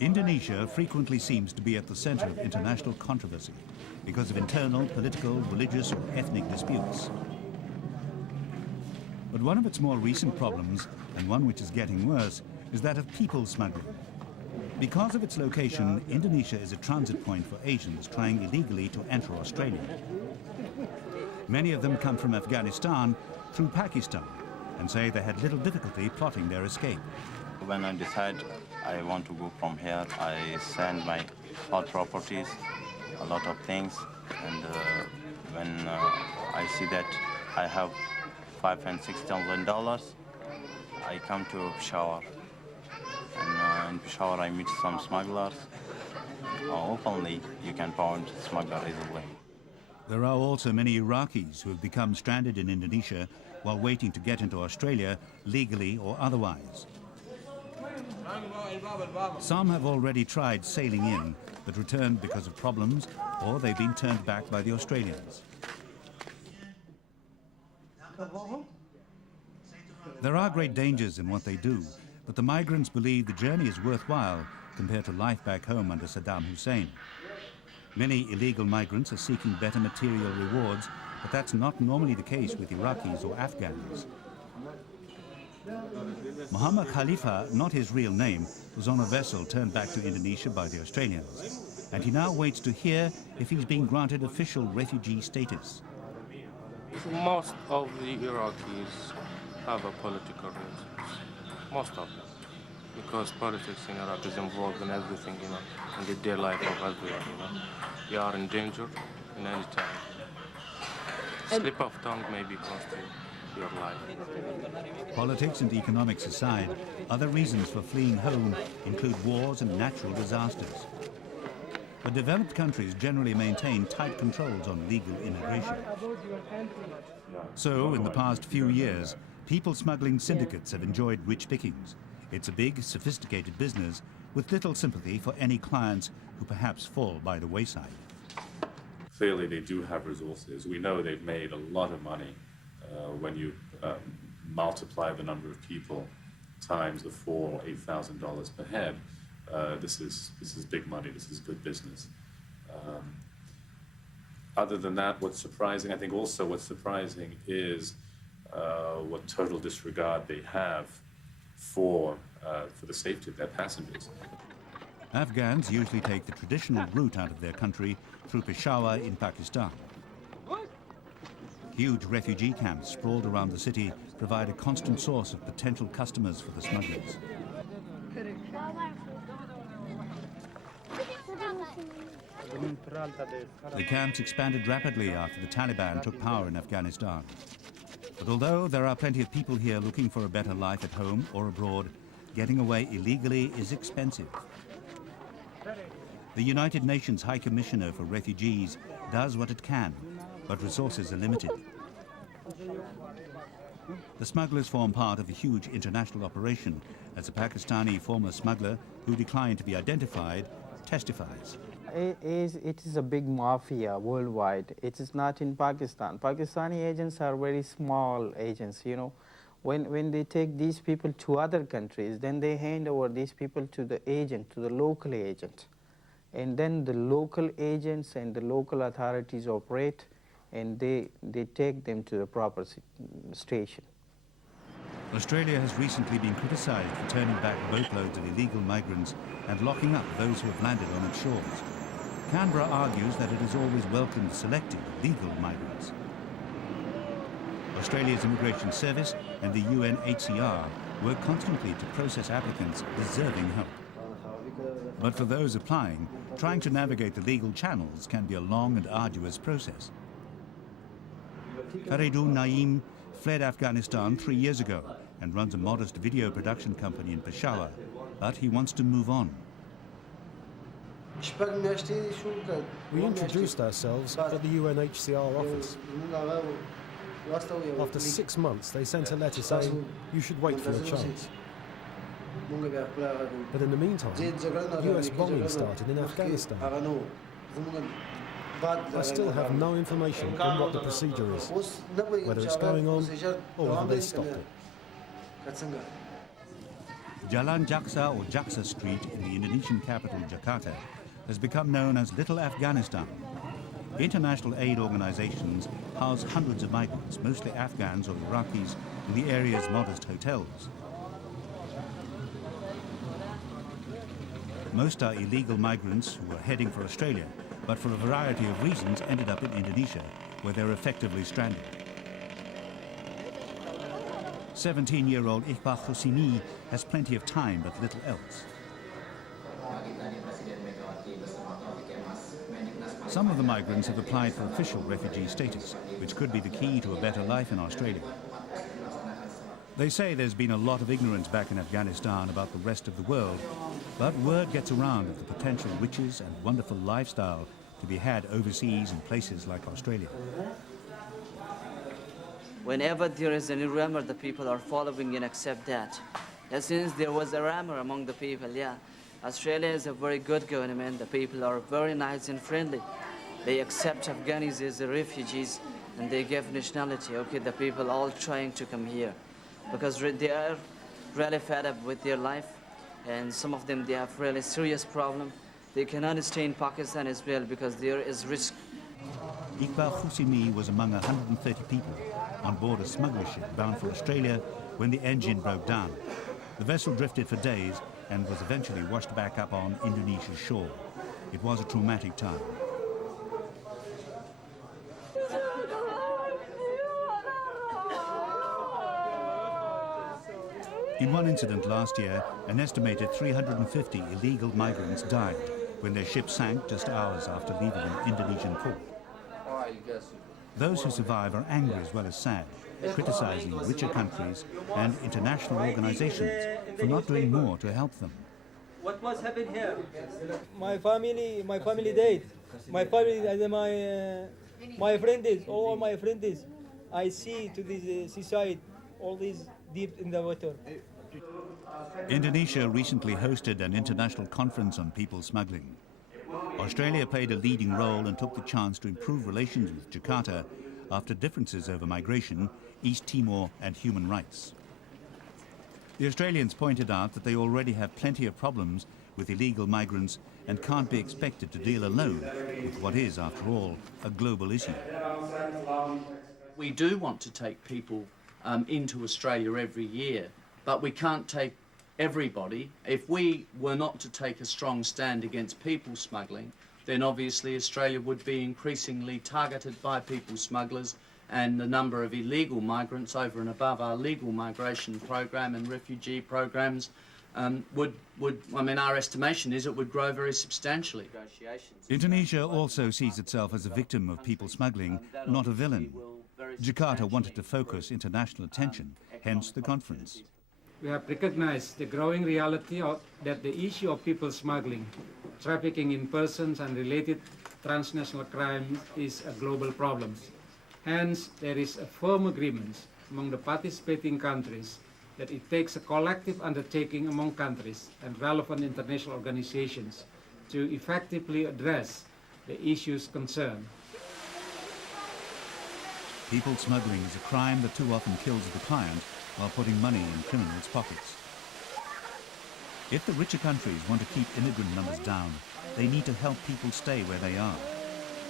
Indonesia frequently seems to be at the center of international controversy because of internal, political, religious, or ethnic disputes. But one of its more recent problems, and one which is getting worse, is that of people smuggling. Because of its location, Indonesia is a transit point for Asians trying illegally to enter Australia. Many of them come from Afghanistan through Pakistan and say they had little difficulty plotting their escape. When I decide I want to go from here, I send my all properties, a lot of things, and when I see that I have $5,000 and $6,000, I come to Peshawar. And in Peshawar I meet some smugglers. Openly, you can find smuggler easily. There are also many Iraqis who have become stranded in Indonesia while waiting to get into Australia, legally or otherwise. Some have already tried sailing in, but returned because of problems, or they've been turned back by the Australians. There are great dangers in what they do, but the migrants believe the journey is worthwhile compared to life back home under Saddam Hussein. Many illegal migrants are seeking better material rewards, but that's not normally the case with Iraqis or Afghans. Mohammed Khalifa, not his real name, was on a vessel turned back to Indonesia by the Australians, and he now waits to hear if he's been granted official refugee status. Most of the Iraqis have a political reasons, most of them, because politics in Iraq is involved in everything, in the daily life of everyone, You are in danger in any time. Slip of tongue may be costing your life. Politics and economics aside, other reasons for fleeing home include wars and natural disasters. But developed countries generally maintain tight controls on legal immigration. So, in the past few years, people smuggling syndicates have enjoyed rich pickings. It's a big, sophisticated business with little sympathy for any clients who perhaps fall by the wayside. Clearly, they do have resources. We know they've made a lot of money when you multiply the number of people times the $4,000 or $8,000 per head. This is big money. This is good business. Other than that, what's surprising, I think also what's surprising is what total disregard they have for the safety of their passengers. Afghans usually take the traditional route out of their country through Peshawar in Pakistan. Huge refugee camps sprawled around the city provide a constant source of potential customers for the smugglers. The camps expanded rapidly after the Taliban took power in Afghanistan. But although there are plenty of people here looking for a better life at home or abroad, getting away illegally is expensive. The United Nations High Commissioner for Refugees does what it can, but resources are limited. The smugglers form part of a huge international operation, as a Pakistani former smuggler who declined to be identified testifies. It is a big mafia worldwide. It is not in Pakistan. Pakistani agents are very small agents, When they take these people to other countries, then they hand over these people to the agent, to the local agent. And then the local agents and the local authorities operate, and they take them to the proper station. Australia has recently been criticised for turning back boatloads of illegal migrants and locking up those who have landed on its shores. Canberra argues that it has always welcomed selected legal migrants. Australia's Immigration Service and the UNHCR work constantly to process applicants deserving help. But for those applying, trying to navigate the legal channels can be a long and arduous process. Faraidoon Naeem fled Afghanistan 3 years ago and runs a modest video production company in Peshawar, but he wants to move on. We introduced ourselves at the UNHCR office. After 6 months, they sent a letter saying, you should wait for your chance. But in the meantime, US bombing started in Afghanistan. I still have no information on what the procedure is, whether it's going on or whether they stopped it. Jalan Jaksa or Jaksa Street in the Indonesian capital Jakarta has become known as Little Afghanistan. International aid organizations house hundreds of migrants, mostly Afghans or Iraqis, in the area's modest hotels. Most are illegal migrants who are heading for Australia, but for a variety of reasons ended up in Indonesia, where they're effectively stranded. 17-year-old Iqbal Qusimi has plenty of time but little else. Some of the migrants have applied for official refugee status, which could be the key to a better life in Australia. They say there's been a lot of ignorance back in Afghanistan about the rest of the world, but word gets around of the potential riches and wonderful lifestyle to be had overseas in places like Australia. Whenever there is any rumor, the people are following and accept that. And since there was a rumor among the people, yeah, Australia is a very good government. The people are very nice and friendly. They accept Afghanis as refugees and they give nationality. Okay, the people all trying to come here because they are really fed up with their life, and some of them, they have really serious problem. They cannot stay in Pakistan as well because there is risk. Iqbal Qusimi was among 130 people on board a smuggler ship bound for Australia when the engine broke down. The vessel drifted for days and was eventually washed back up on Indonesia's shore. It was a traumatic time. In one incident last year, an estimated 350 illegal migrants died when their ship sank just hours after leaving an Indonesian port. Those who survive are angry as well as sad, criticizing richer countries and international organizations for not doing more to help them. What was happened here? My family died. My family and my friends, all my friends. I see to this seaside, all these deep in the water. Indonesia recently hosted an international conference on people smuggling. Australia played a leading role and took the chance to improve relations with Jakarta after differences over migration, East Timor and human rights. The Australians pointed out that they already have plenty of problems with illegal migrants and can't be expected to deal alone with what is, after all, a global issue. We do want to take people into Australia every year, but we can't take everybody. If we were not to take a strong stand against people smuggling, then obviously Australia would be increasingly targeted by people smugglers, and the number of illegal migrants over and above our legal migration program and refugee programs our estimation is it would grow very substantially. Indonesia also sees itself as a victim of people smuggling, not a villain. Jakarta wanted to focus international attention, hence the conference. We have recognized the growing reality that the issue of people smuggling, trafficking in persons and related transnational crime is a global problem. Hence, there is a firm agreement among the participating countries that it takes a collective undertaking among countries and relevant international organizations to effectively address the issues concerned. People smuggling is a crime that too often kills the client while putting money in criminals' pockets. If the richer countries want to keep immigrant numbers down, they need to help people stay where they are.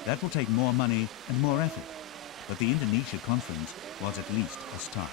That will take more money and more effort, but the Indonesia conference was at least a start.